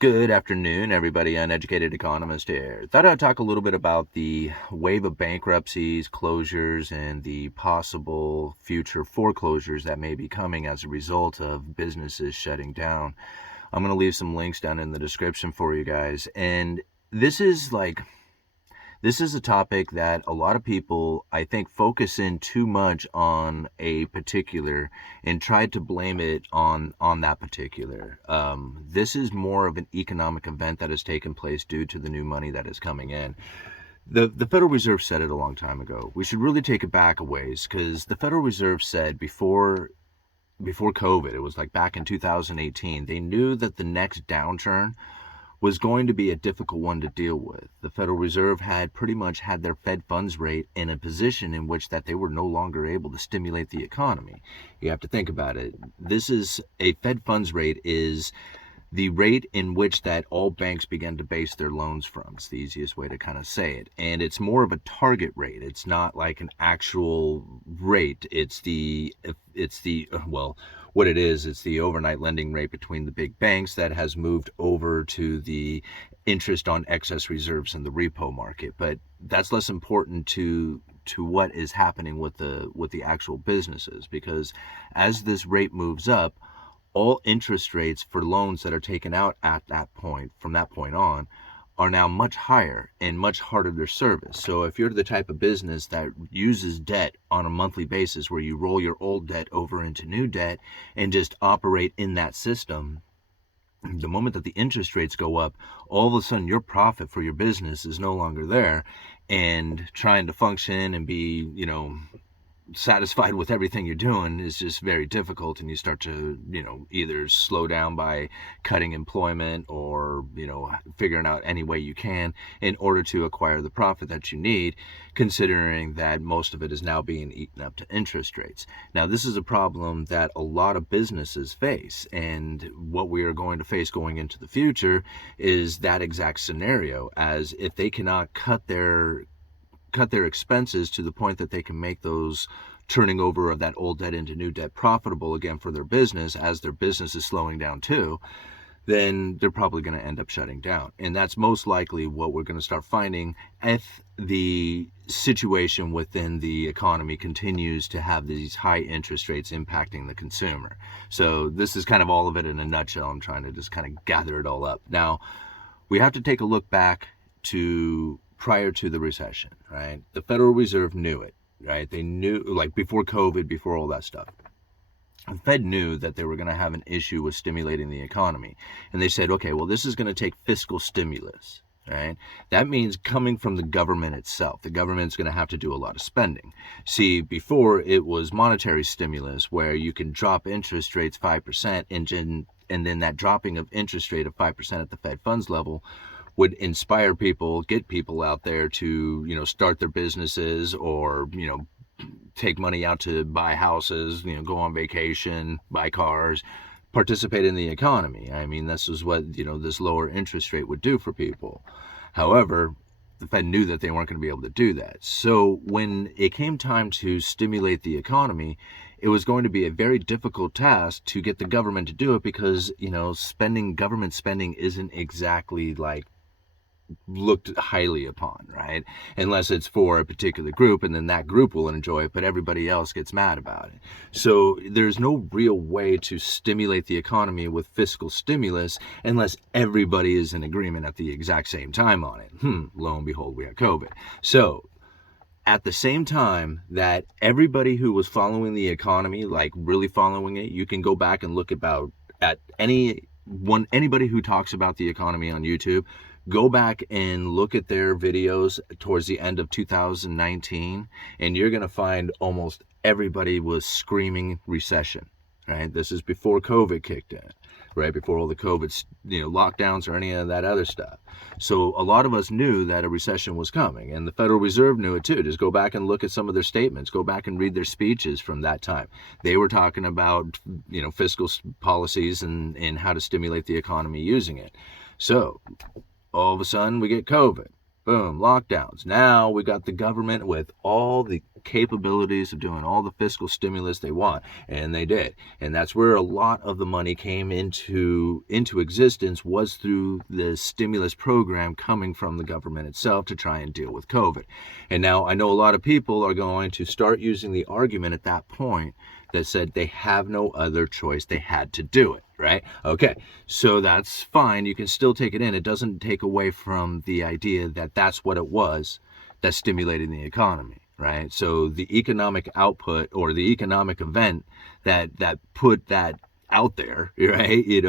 Good afternoon, everybody. Uneducated Economist here. Thought I'd talk a little bit about the wave of bankruptcies, closures, and the possible future foreclosures that may be coming as a result of businesses shutting down. I'm going to leave some links down in the description for you guys. And this is like this is a topic that a lot of people, I think, focus in too much on a particular and try to blame it on that particular. This is more of an economic event that has taken place due to the new money that is coming in. The Federal Reserve said it a long time ago. We should really take it back a ways, because the Federal Reserve said before COVID, it was like back in 2018, they knew that the next downturn was going to be a difficult one to deal with. The Federal Reserve had pretty much had their Fed funds rate in a position in which that they were no longer able to stimulate the economy. You have to think about it. This is a Fed funds rate is the rate in which that all banks began to base their loans from. It's the easiest way to kind of say it. And it's more of a target rate. It's not like an actual rate. It's what it is, it's the overnight lending rate between the big banks that has moved over to the interest on excess reserves in the repo market. But that's less important to what is happening with the actual businesses, because as this rate moves up, all interest rates for loans that are taken out at that point, from that point on, are now much higher and much harder to service. So if you're the type of business that uses debt on a monthly basis, where you roll your old debt over into new debt and just operate in that system, the moment that the interest rates go up, all of a sudden your profit for your business is no longer there, and trying to function and be, satisfied with everything you're doing is just very difficult, and you start to either slow down by cutting employment, or figuring out any way you can in order to acquire the profit that you need, considering that most of it is now being eaten up to interest rates. Now, this is a problem that a lot of businesses face, and what we are going to face going into the future is that exact scenario, as if they cannot cut their expenses to the point that they can make those turning over of that old debt into new debt profitable again for their business, as their business is slowing down too, then they're probably going to end up shutting down. And that's most likely what we're going to start finding if the situation within the economy continues to have these high interest rates impacting the consumer. So this is kind of all of it in a nutshell. I'm trying to just kind of gather it all up. Now, we have to take a look back to prior to the recession, right? The Federal Reserve knew it, right? They knew, like before COVID, before all that stuff, the Fed knew that they were going to have an issue with stimulating the economy. And they said, okay, well, this is going to take fiscal stimulus, right? That means coming from the government itself. The government's going to have to do a lot of spending. See, before it was monetary stimulus, where you can drop interest rates 5%, and then that dropping of interest rate of 5% at the Fed funds level would inspire people, get people out there to, start their businesses, or, take money out to buy houses, go on vacation, buy cars, participate in the economy. I mean, this is what, this lower interest rate would do for people. However, the Fed knew that they weren't going to be able to do that. So when it came time to stimulate the economy, it was going to be a very difficult task to get the government to do it, because, government spending isn't exactly like looked highly upon, right? Unless it's for a particular group, and then that group will enjoy it, but everybody else gets mad about it. So there's no real way to stimulate the economy with fiscal stimulus unless everybody is in agreement at the exact same time on it. Lo and behold, we had COVID. So at the same time that everybody who was following the economy, like really following it, you can go back and look at anybody who talks about the economy on YouTube. Go back and look at their videos towards the end of 2019, and you're going to find almost everybody was screaming recession, right? This is before COVID kicked in, right? Before all the COVID, lockdowns or any of that other stuff. So a lot of us knew that a recession was coming, and the Federal Reserve knew it too. Just go back and look at some of their statements. Go back and read their speeches from that time. They were talking about, fiscal policies and how to stimulate the economy using it. So all of a sudden we get COVID, boom, lockdowns. Now we got the government with all the capabilities of doing all the fiscal stimulus they want, and they did. And that's where a lot of the money came into existence, was through the stimulus program coming from the government itself to try and deal with COVID. And now I know a lot of people are going to start using the argument at that point that said they have no other choice, they had to do it, right? Okay, so that's fine, you can still take it in. It doesn't take away from the idea that that's what it was that stimulated the economy, right? So the economic output, or the economic event that put that out there, right?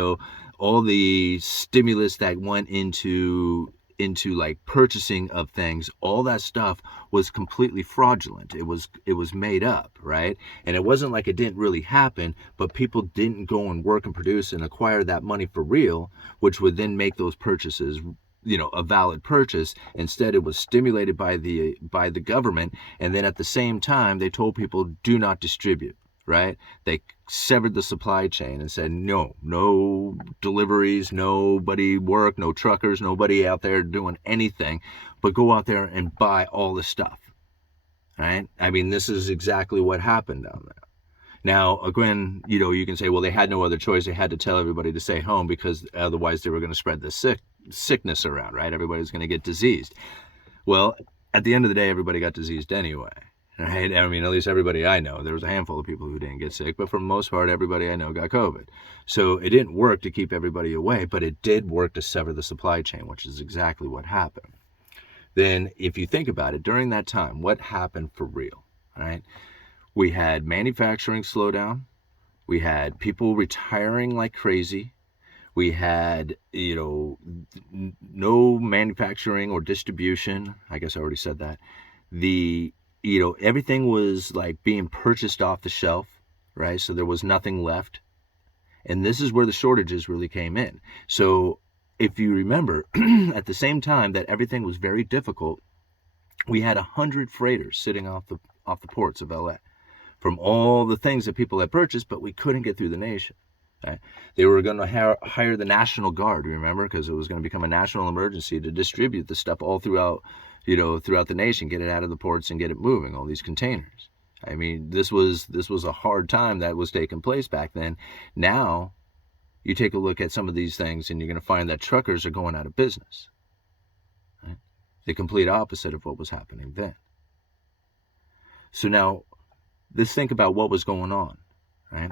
All the stimulus that went into like purchasing of things, all that stuff was completely fraudulent. It was made up, right? And it wasn't like it didn't really happen, but people didn't go and work and produce and acquire that money for real, which would then make those purchases a valid purchase. Instead, it was stimulated by the government, and then at the same time they told people, do not distribute, right? They severed the supply chain and said, no deliveries, nobody work, no truckers, nobody out there doing anything, but go out there and buy all the stuff, right? I mean, this is exactly what happened down there. Now, again, you can say, well, they had no other choice. They had to tell everybody to stay home because otherwise they were going to spread the sickness around, right? Everybody's going to get diseased. Well, at the end of the day, everybody got diseased anyway, right? I mean, at least everybody I know. There was a handful of people who didn't get sick, but for the most part, everybody I know got COVID. So it didn't work to keep everybody away, but it did work to sever the supply chain, which is exactly what happened. Then, if you think about it, during that time, what happened for real, right? We had manufacturing slow down. We had people retiring like crazy. We had, no manufacturing or distribution. I guess I already said that. Everything was like being purchased off the shelf, right? So there was nothing left. And this is where the shortages really came in. So if you remember, at the same time that everything was very difficult, we had 100 freighters sitting off the ports of LA from all the things that people had purchased, but we couldn't get through the nation. Right? They were going to hire the National Guard, remember, because it was going to become a national emergency to distribute the stuff all throughout the nation, get it out of the ports and get it moving, all these containers. I mean, this was a hard time that was taking place back then. Now, you take a look at some of these things and you're going to find that truckers are going out of business. Right? The complete opposite of what was happening then. So now, let's think about what was going on, right?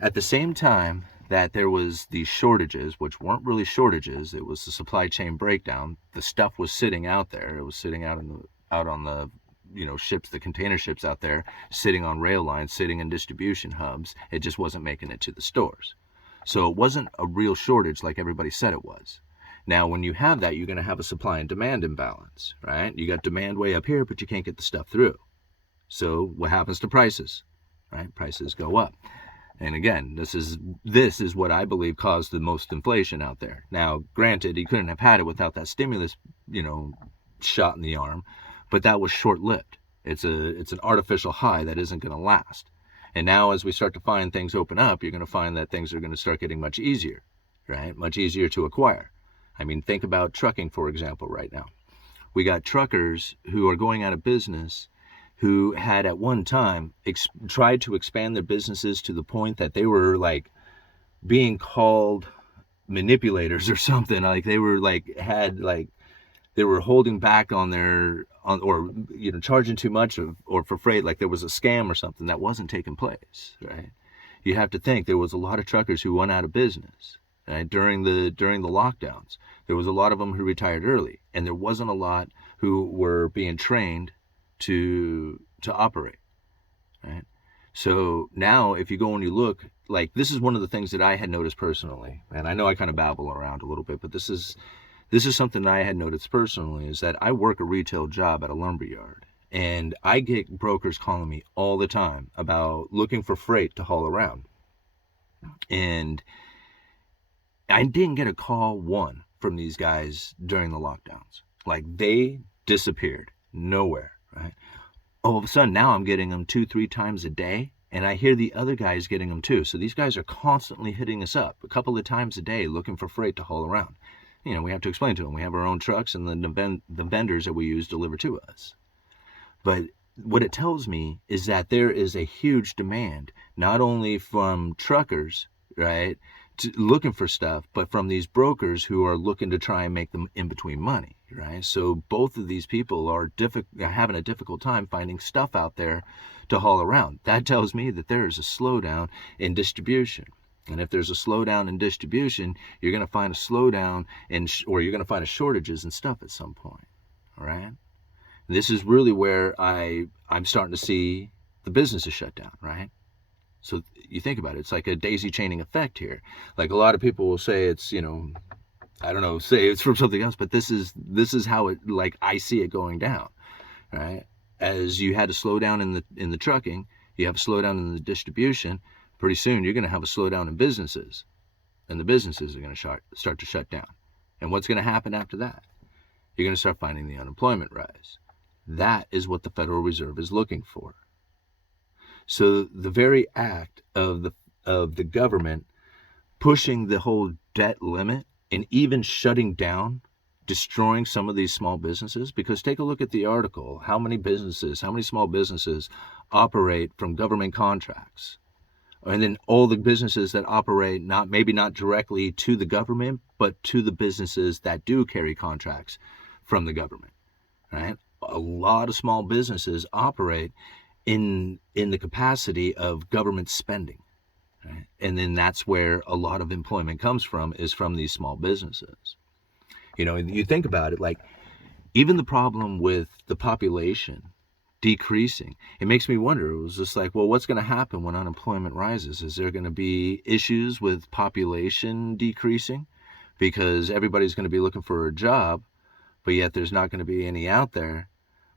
At the same time that there was these shortages, which weren't really shortages, it was the supply chain breakdown. The stuff was sitting out there. It was sitting out on the ships, the container ships out there, sitting on rail lines, sitting in distribution hubs. It just wasn't making it to the stores. So it wasn't a real shortage like everybody said it was. Now, when you have that, you're going to have a supply and demand imbalance, right? You got demand way up here, but you can't get the stuff through. So what happens to prices, right? Prices go up. And again, this is what I believe caused the most inflation out there. Now, granted, he couldn't have had it without that stimulus, shot in the arm, but that was short-lived. It's an artificial high that isn't going to last. And now as we start to find things open up, you're going to find that things are going to start getting much easier, right? Much easier to acquire. I mean, think about trucking, for example, right now. We got truckers who are going out of business who had at one time tried to expand their businesses to the point that they were like being called manipulators or something. Like they were they were holding back or charging too much or for freight, like there was a scam or something that wasn't taking place, right? You have to think there was a lot of truckers who went out of business, right? During the lockdowns. There was a lot of them who retired early, and there wasn't a lot who were being trained to operate, right? So now if you go and you look, like this is one of the things that I had noticed personally, and I know I kind of babble around a little bit, but this is something that I had noticed personally, is that I work a retail job at a lumber yard, and I get brokers calling me all the time about looking for freight to haul around. And I didn't get a call one from these guys during the lockdowns. Like they disappeared, nowhere, right? All of a sudden now I'm getting them 2-3 times a day, and I hear the other guys getting them too. So these guys are constantly hitting us up a couple of times a day looking for freight to haul around. We have to explain to them we have our own trucks, and the vendors that we use deliver to us. But what it tells me is that there is a huge demand, not only from truckers, right, looking for stuff, but from these brokers who are looking to try and make them in between money, right? So both of these people are having a difficult time finding stuff out there to haul around. That tells me that there is a slowdown in distribution. And if there's a slowdown in distribution, you're going to find a slowdown in, or you're going to find a shortages and stuff at some point, all right? This is really where I'm starting to see the businesses shut down, right? So you think about it, it's like a daisy chaining effect here. Like a lot of people will say it's, I don't know, say it's from something else, but this is how it, like, I see it going down, right? As you had a slowdown in the trucking, you have a slowdown in the distribution. Pretty soon you're going to have a slowdown in businesses, and the businesses are going to start to shut down. And what's going to happen after that? You're going to start finding the unemployment rise. That is what the Federal Reserve is looking for. So the very act of the government pushing the whole debt limit and even shutting down, destroying some of these small businesses, because take a look at the article. How many small businesses operate from government contracts? And then all the businesses that operate maybe not directly to the government, but to the businesses that do carry contracts from the government, right? A lot of small businesses operate in the capacity of government spending, right? And then that's where a lot of employment comes from, is from these small businesses. You think about it, like even the problem with the population decreasing, it makes me wonder. It was just like, well, what's going to happen when unemployment rises? Is there going to be issues with population decreasing because everybody's going to be looking for a job, but yet there's not going to be any out there?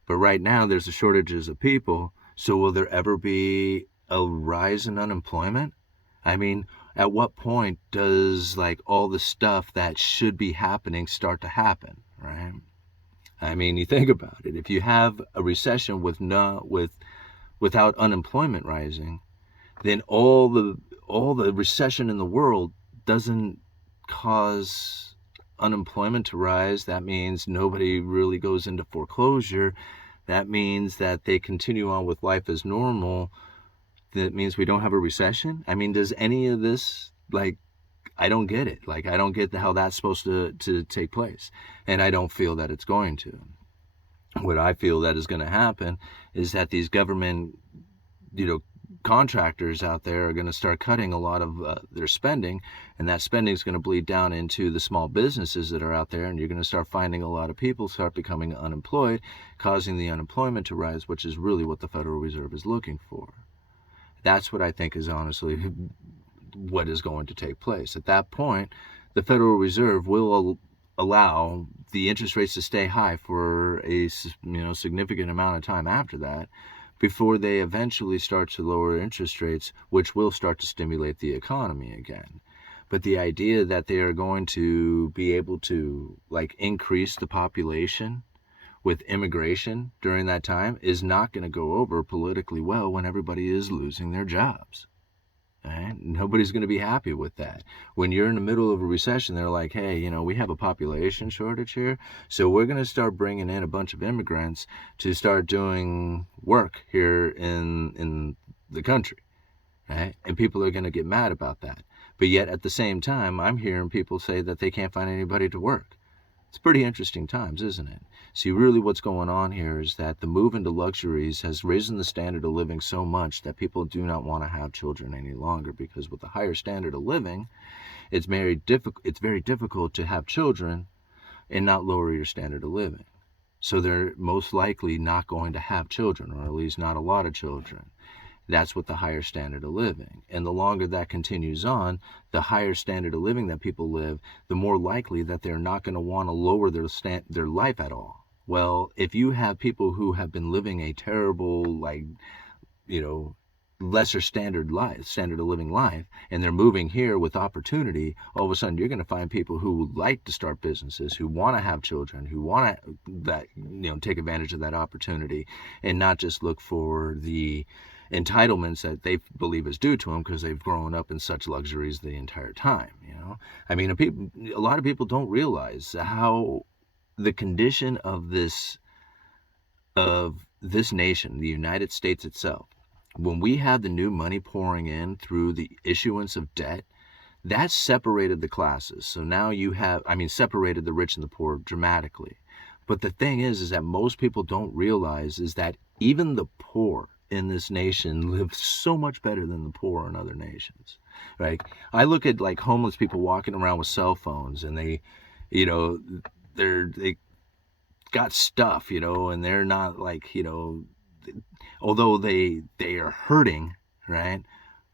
But right now there's a shortages of people. So will there ever be a rise in unemployment? I mean, at what point does like all the stuff that should be happening start to happen, right? I mean, you think about it. If you have a recession without unemployment rising, then all the recession in the world doesn't cause unemployment to rise. That means nobody really goes into foreclosure. That means that they continue on with life as normal. That means we don't have a recession. I mean, does any of this, like, I don't get it. Like, I don't get how that's supposed to take place. And I don't feel that it's going to. What I feel that is going to happen is that these government, contractors out there are going to start cutting a lot of their spending, and that spending is going to bleed down into the small businesses that are out there, and you're going to start finding a lot of people start becoming unemployed, causing the unemployment to rise, which is really what the Federal Reserve is looking for. That's what I think is honestly what is going to take place. At that point, the Federal Reserve will allow the interest rates to stay high for a significant amount of time after that, before they eventually start to lower interest rates, which will start to stimulate the economy again. But the idea that they are going to be able to increase the population with immigration during that time is not going to go over politically well when everybody is losing their jobs. Right? Nobody's going to be happy with that. When you're in the middle of a recession, they're like, hey, we have a population shortage here, so we're going to start bringing in a bunch of immigrants to start doing work here in the country. Right? And people are going to get mad about that. But yet at the same time, I'm hearing people say that they can't find anybody to work. It's pretty interesting times, isn't it? See, really what's going on here is that the move into luxuries has risen the standard of living so much that people do not want to have children any longer, because with the higher standard of living, it's very difficult to have children and not lower your standard of living. So they're most likely not going to have children, or at least not a lot of children. That's with the higher standard of living. And the longer that continues on, the higher standard of living that people live, the more likely that they're not going to want to lower their life at all. Well, if you have people who have been living a terrible, lesser standard of living life, and they're moving here with opportunity, all of a sudden you're going to find people who like to start businesses, who want to have children, who want to take advantage of that opportunity, and not just look for the entitlements that they believe is due to them because they've grown up in such luxuries the entire time. I mean, a lot of people don't realize how the condition of this nation, the United States itself, when we had the new money pouring in through the issuance of debt, that separated the classes. So now you have, separated the rich and the poor dramatically. But the thing is that most people don't realize is that even the poor in this nation live so much better than the poor in other nations, right? I look at like homeless people walking around with cell phones, and they, you know, they got stuff, and they're not like, although they are hurting, right?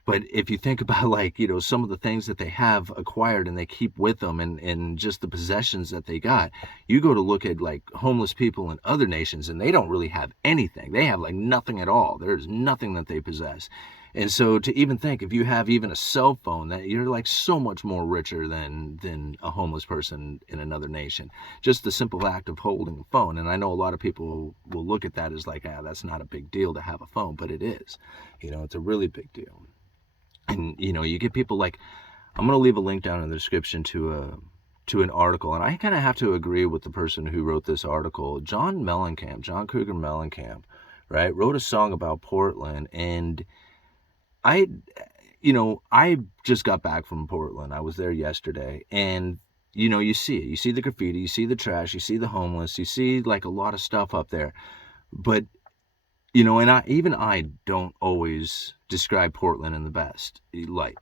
But if you think about like, some of the things that they have acquired and they keep with them, and just the possessions that they got, you go to look at like homeless people in other nations and they don't really have anything. They have like nothing at all. There's nothing that they possess. And so to even think, if you have even a cell phone, that you're like so much more richer than a homeless person in another nation. Just the simple act of holding a phone. And I know a lot of people will look at that as like, that's not a big deal to have a phone, but it is. It's a really big deal. And you get people like, I'm going to leave a link down in the description to an article, and I kind of have to agree with the person who wrote this article. John Cougar Mellencamp, right, wrote a song about Portland. And I just got back from Portland. I was there yesterday, and you see it. You see the graffiti, you see the trash, you see the homeless, you see like a lot of stuff up there. But and I don't always describe Portland in the best light.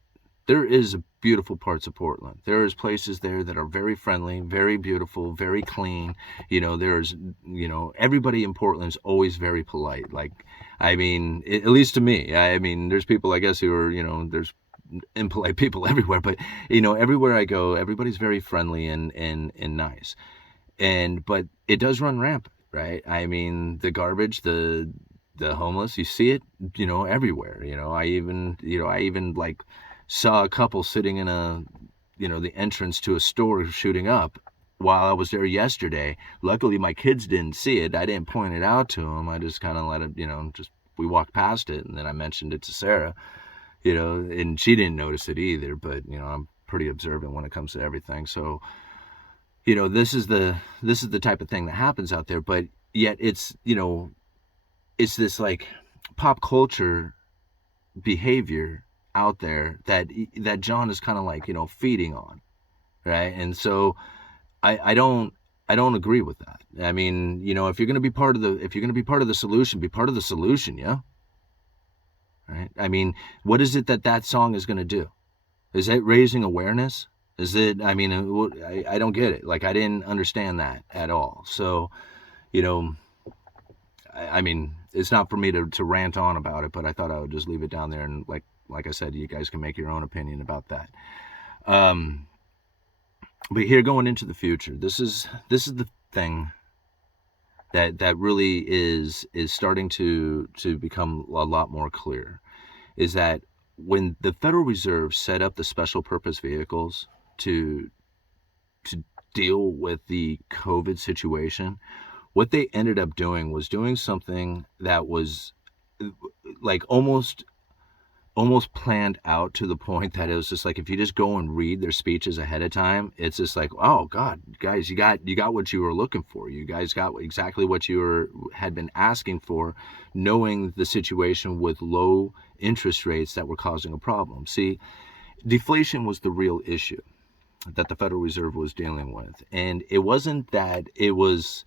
There is beautiful parts of Portland. There is places there that are very friendly, very beautiful, very clean. There's, everybody in Portland is always very polite. Like, at least to me. There's people, I guess, who are, there's impolite people everywhere. But, everywhere I go, everybody's very friendly and nice. But it does run rampant, right? The garbage, the homeless, you see it, everywhere. I even like saw a couple sitting in the entrance to a store shooting up while I was there yesterday. Luckily, my kids didn't see it. I didn't point it out to them. I just kind of let it, we walked past it, and then I mentioned it to Sarah, and she didn't notice it either. But, I'm pretty observant when it comes to everything. So, this is the type of thing that happens out there. But yet it's, it's this like pop culture behavior out there that John is kind of like, feeding on, right? And so I don't agree with that. If you're going to be part of the solution, be part of the solution, yeah. Right? What is it that song is going to do? Is it raising awareness? Is it, I don't get it. Like, I didn't understand that at all. So, it's not for me to rant on about it, but I thought I would just leave it down there, and like I said, you guys can make your own opinion about that. But here, going into the future, this is the thing that really is starting to become a lot more clear, is that when the Federal Reserve set up the special purpose vehicles to deal with the COVID situation, what they ended up doing was doing something that was like almost planned out, to the point that it was just like, if you just go and read their speeches ahead of time, it's just like, oh God, guys, you got what you were looking for. You guys got exactly what you had been asking for, knowing the situation with low interest rates that were causing a problem. See, deflation was the real issue that the Federal Reserve was dealing with. And it wasn't that it was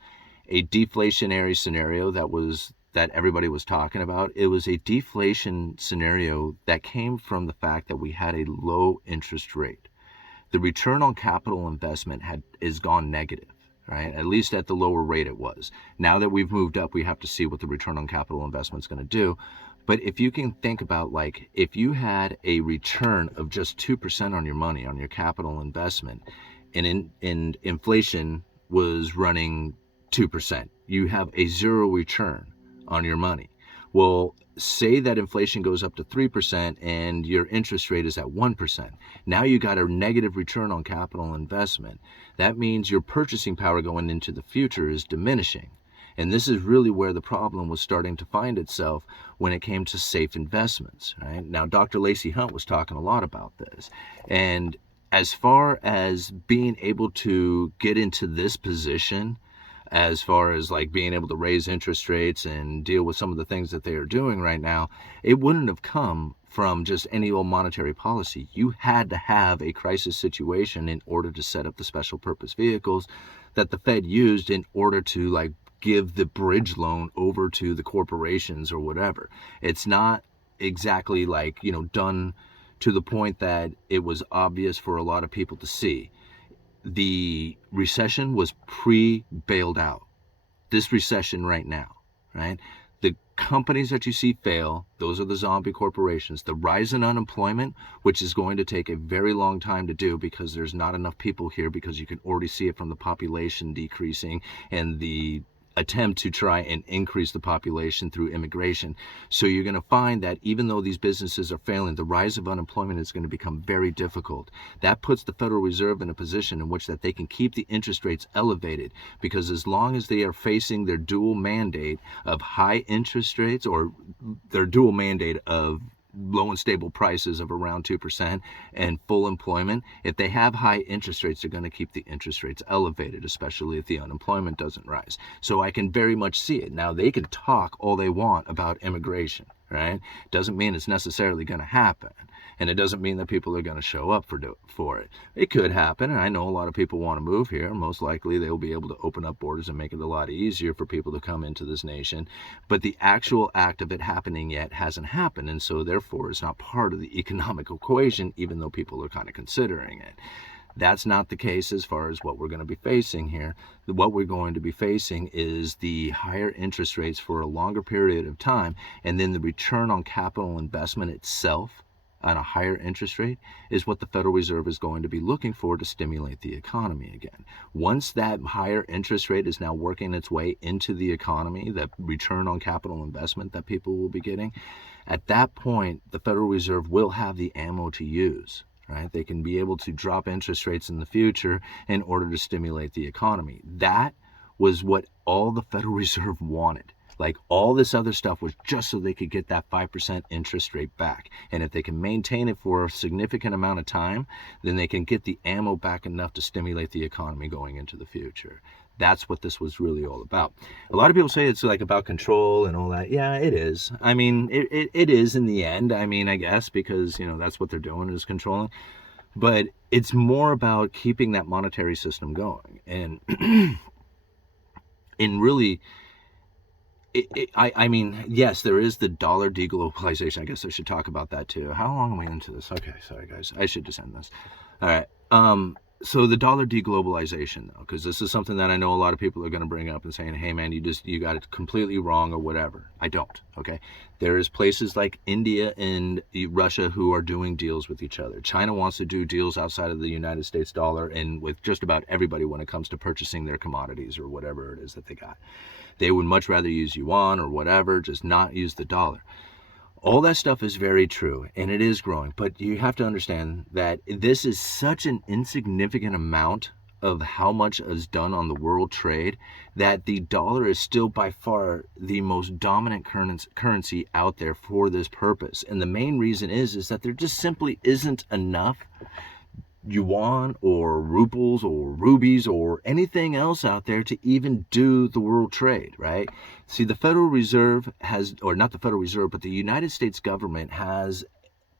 a deflationary scenario that everybody was talking about. It was a deflation scenario that came from the fact that we had a low interest rate. The return on capital investment is gone negative, right? At least at the lower rate it was. Now that we've moved up, we have to see what the return on capital investment is going to do. But if you can think about, like, if you had a return of just 2% on your money, on your capital investment, and inflation was running 2%, you have a zero return on your money. Well, say that inflation goes up to 3% and your interest rate is at 1%. Now you got a negative return on capital investment. That means your purchasing power going into the future is diminishing. And this is really where the problem was starting to find itself when it came to safe investments, right? Now, Dr. Lacey Hunt was talking a lot about this. And as far as being able to get into this position, as far as like being able to raise interest rates and deal with some of the things that they are doing right now, it wouldn't have come from just any old monetary policy. You had to have a crisis situation in order to set up the special purpose vehicles that the Fed used in order to like give the bridge loan over to the corporations or whatever. It's not exactly like, done to the point that it was obvious for a lot of people to see. The recession was pre-bailed out. This recession right now, right? The companies that you see fail, those are the zombie corporations. The rise in unemployment, which is going to take a very long time to do because there's not enough people here, because you can already see it from the population decreasing and the attempt to try and increase the population through immigration. So you're going to find that even though these businesses are failing, the rise of unemployment is going to become very difficult. That puts the Federal Reserve in a position in which that they can keep the interest rates elevated, because as long as they are facing their dual mandate of high interest rates, or their dual mandate of low and stable prices of around 2% and full employment, if they have high interest rates, they're going to keep the interest rates elevated, especially if the unemployment doesn't rise. So I can very much see it. Now, they can talk all they want about immigration, right? Doesn't mean it's necessarily going to happen. And it doesn't mean that people are going to show up for it. It could happen, and I know a lot of people want to move here. Most likely they'll be able to open up borders and make it a lot easier for people to come into this nation. But the actual act of it happening yet hasn't happened, and so therefore it's not part of the economic equation, even though people are kind of considering it. That's not the case as far as what we're going to be facing here. What we're going to be facing is the higher interest rates for a longer period of time, and then the return on capital investment itself on a higher interest rate is what the Federal Reserve is going to be looking for to stimulate the economy again. Once that higher interest rate is now working its way into the economy, that return on capital investment that people will be getting, at that point, the Federal Reserve will have the ammo to use. Right? They can be able to drop interest rates in the future in order to stimulate the economy. That was what all the Federal Reserve wanted. Like, all this other stuff was just so they could get that 5% interest rate back. And if they can maintain it for a significant amount of time, then they can get the ammo back enough to stimulate the economy going into the future. That's what this was really all about. A lot of people say it's like about control and all that. Yeah, it is. I mean, it is in the end. I mean, I guess, because, that's what they're doing, is controlling. But it's more about keeping that monetary system going. And really, I mean, yes, there is the dollar deglobalization. I guess I should talk about that too. How long am I into this? Okay, sorry guys. I should just end this. All right. So the dollar deglobalization, though, because this is something that I know a lot of people are going to bring up and saying, hey man, you got it completely wrong or whatever. I don't. Okay. There is places like India and Russia who are doing deals with each other. China wants to do deals outside of the United States dollar and with just about everybody when it comes to purchasing their commodities or whatever it is that they got. They would much rather use yuan or whatever, just not use the dollar. All that stuff is very true, and it is growing, but you have to understand that this is such an insignificant amount of how much is done on the world trade that the dollar is still by far the most dominant currency out there for this purpose. And the main reason is that there just simply isn't enough yuan or rubles or rubies or anything else out there to even do the world trade, right? See, the Federal Reserve has, or not the Federal Reserve, but the United States government has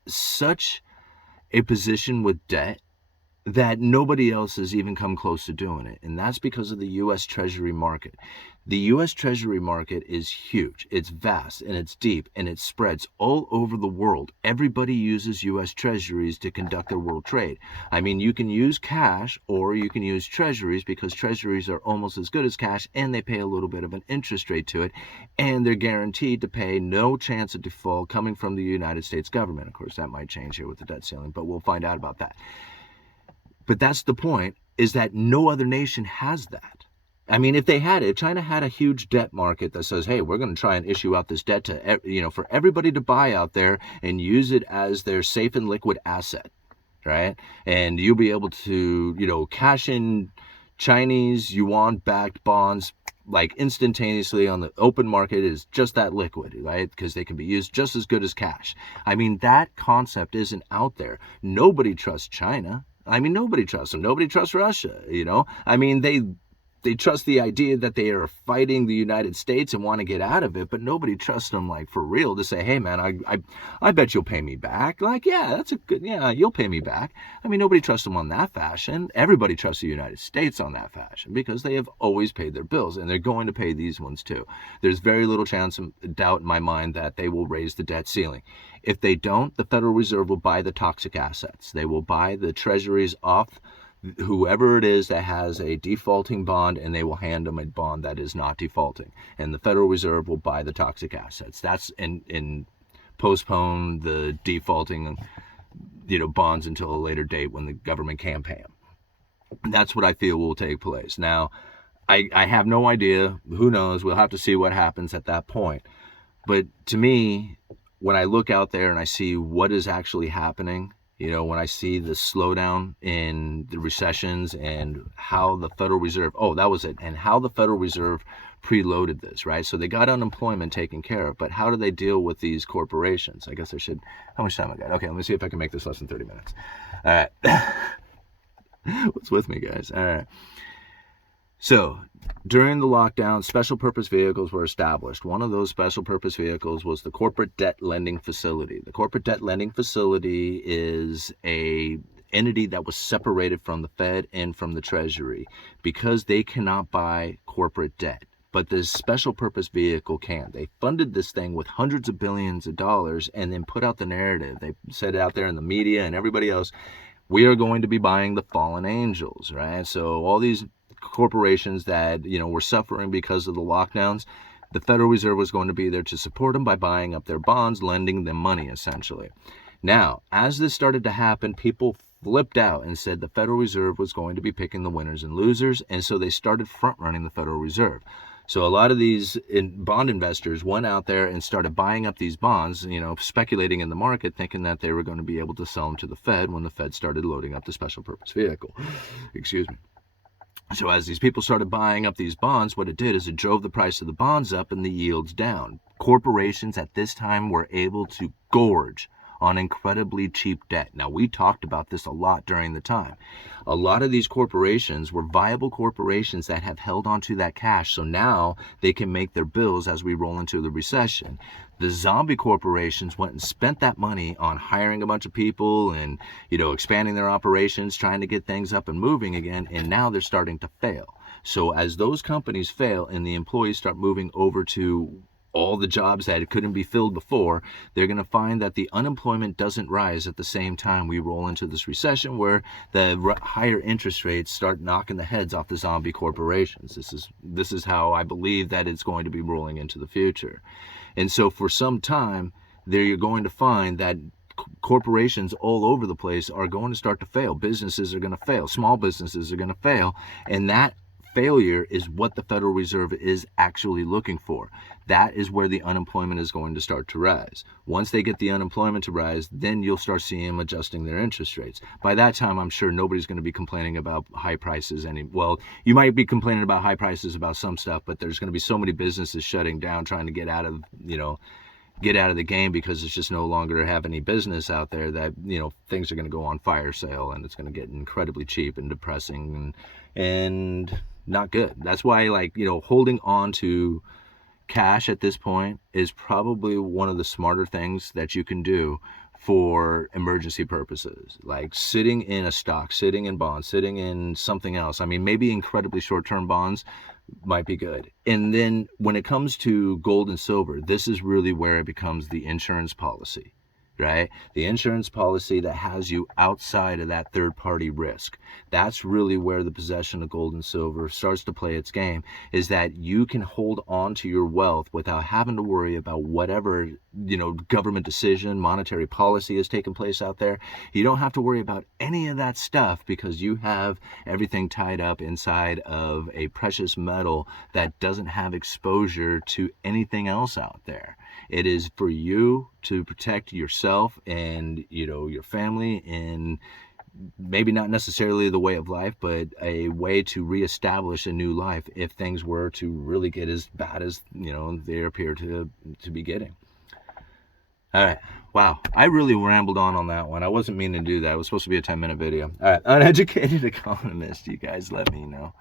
such a position with debt that nobody else has even come close to doing it. And that's because of the U.S. Treasury market. The U.S. Treasury market is huge. It's vast and it's deep and it spreads all over the world. Everybody uses U.S. Treasuries to conduct their world trade. I mean, you can use cash or you can use Treasuries, because Treasuries are almost as good as cash and they pay a little bit of an interest rate to it, and they're guaranteed to pay, no chance of default coming from the United States government. Of course, that might change here with the debt ceiling, but we'll find out about that. But that's the point, is that no other nation has that. I mean, if they had it, if China had a huge debt market that says, hey, we're going to try and issue out this debt to, for everybody to buy out there and use it as their safe and liquid asset, right? And you'll be able to, cash in Chinese yuan-backed bonds like instantaneously on the open market, is just that liquid, right? Because they can be used just as good as cash. I mean, that concept isn't out there. Nobody trusts China. I mean, nobody trusts them. Nobody trusts Russia, I mean, they trust the idea that they are fighting the United States and want to get out of it, but nobody trusts them like for real to say, hey man, I bet you'll pay me back. Like, yeah, that's a good, yeah, you'll pay me back. I mean, nobody trusts them on that fashion. Everybody trusts the United States on that fashion because they have always paid their bills, and they're going to pay these ones too. There's very little chance of doubt in my mind that they will raise the debt ceiling. If they don't, the Federal Reserve will buy the toxic assets. They will buy the treasuries off whoever it is that has a defaulting bond, and they will hand them a bond that is not defaulting. And the Federal Reserve will buy the toxic assets. That's in postpone the defaulting, bonds until a later date when the government can pay them. That's what I feel will take place. Now, I have no idea. Who knows? We'll have to see what happens at that point. But to me, when I look out there and I see what is actually happening, when I see the slowdown in the recessions and how the Federal Reserve, that was it, and how the Federal Reserve preloaded this, right? So they got unemployment taken care of, but how do they deal with these corporations? I guess I should, how much time I got? Okay, let me see if I can make this less than 30 minutes. All right. What's with me, guys? All right. So, during the lockdown, special purpose vehicles were established. One of those special purpose vehicles was the Corporate Debt Lending Facility. The Corporate Debt Lending Facility is a entity that was separated from the Fed and from the Treasury because they cannot buy corporate debt. But this special purpose vehicle can. They funded this thing with hundreds of billions of dollars and then put out the narrative. They said it out there in the media and everybody else, we are going to be buying the fallen angels, right? So all these corporations that were suffering because of the lockdowns, the Federal Reserve was going to be there to support them by buying up their bonds, lending them money essentially. Now, as this started to happen, people flipped out and said the Federal Reserve was going to be picking the winners and losers, and so they started front running the Federal Reserve. So a lot of these bond investors went out there and started buying up these bonds, speculating in the market, thinking that they were going to be able to sell them to the Fed when the Fed started loading up the special purpose vehicle. Excuse me. So as these people started buying up these bonds, what it did is it drove the price of the bonds up and the yields down. Corporations at this time were able to gorge on incredibly cheap debt. Now, we talked about this a lot during the time. A lot of these corporations were viable corporations that have held onto that cash, so now they can make their bills as we roll into the recession. The zombie corporations went and spent that money on hiring a bunch of people and, expanding their operations, trying to get things up and moving again, and now they're starting to fail. So as those companies fail and the employees start moving over to all the jobs that couldn't be filled before, they're going to find that the unemployment doesn't rise at the same time we roll into this recession where the higher interest rates start knocking the heads off the zombie corporations. This is how I believe that it's going to be rolling into the future. And so for some time, there you're going to find that corporations all over the place are going to start to fail. Businesses are going to fail. Small businesses are going to fail. And that failure is what the Federal Reserve is actually looking for. That is where the unemployment is going to start to rise. Once they get the unemployment to rise, then you'll start seeing them adjusting their interest rates. By that time, I'm sure nobody's going to be complaining about high prices well, you might be complaining about high prices about some stuff, but there's going to be so many businesses shutting down, trying to get out of the game because it's just no longer have any business out there that, things are going to go on fire sale and it's going to get incredibly cheap and depressing and not good. That's why, holding on to cash at this point is probably one of the smarter things that you can do for emergency purposes, like sitting in a stock, sitting in bonds, sitting in something else. I mean, maybe incredibly short-term bonds might be good. And then when it comes to gold and silver, this is really where it becomes the insurance policy, right? The insurance policy that has you outside of that third-party risk. That's really where the possession of gold and silver starts to play its game, is that you can hold on to your wealth without having to worry about whatever, government decision, monetary policy has taken place out there. You don't have to worry about any of that stuff because you have everything tied up inside of a precious metal that doesn't have exposure to anything else out there. It is for you to protect yourself and, your family, and maybe not necessarily the way of life, but a way to reestablish a new life if things were to really get as bad as, they appear to be getting. All right. Wow. I really rambled on that one. I wasn't meaning to do that. It was supposed to be a 10-minute video. All right. Uneducated Economist. You guys let me know.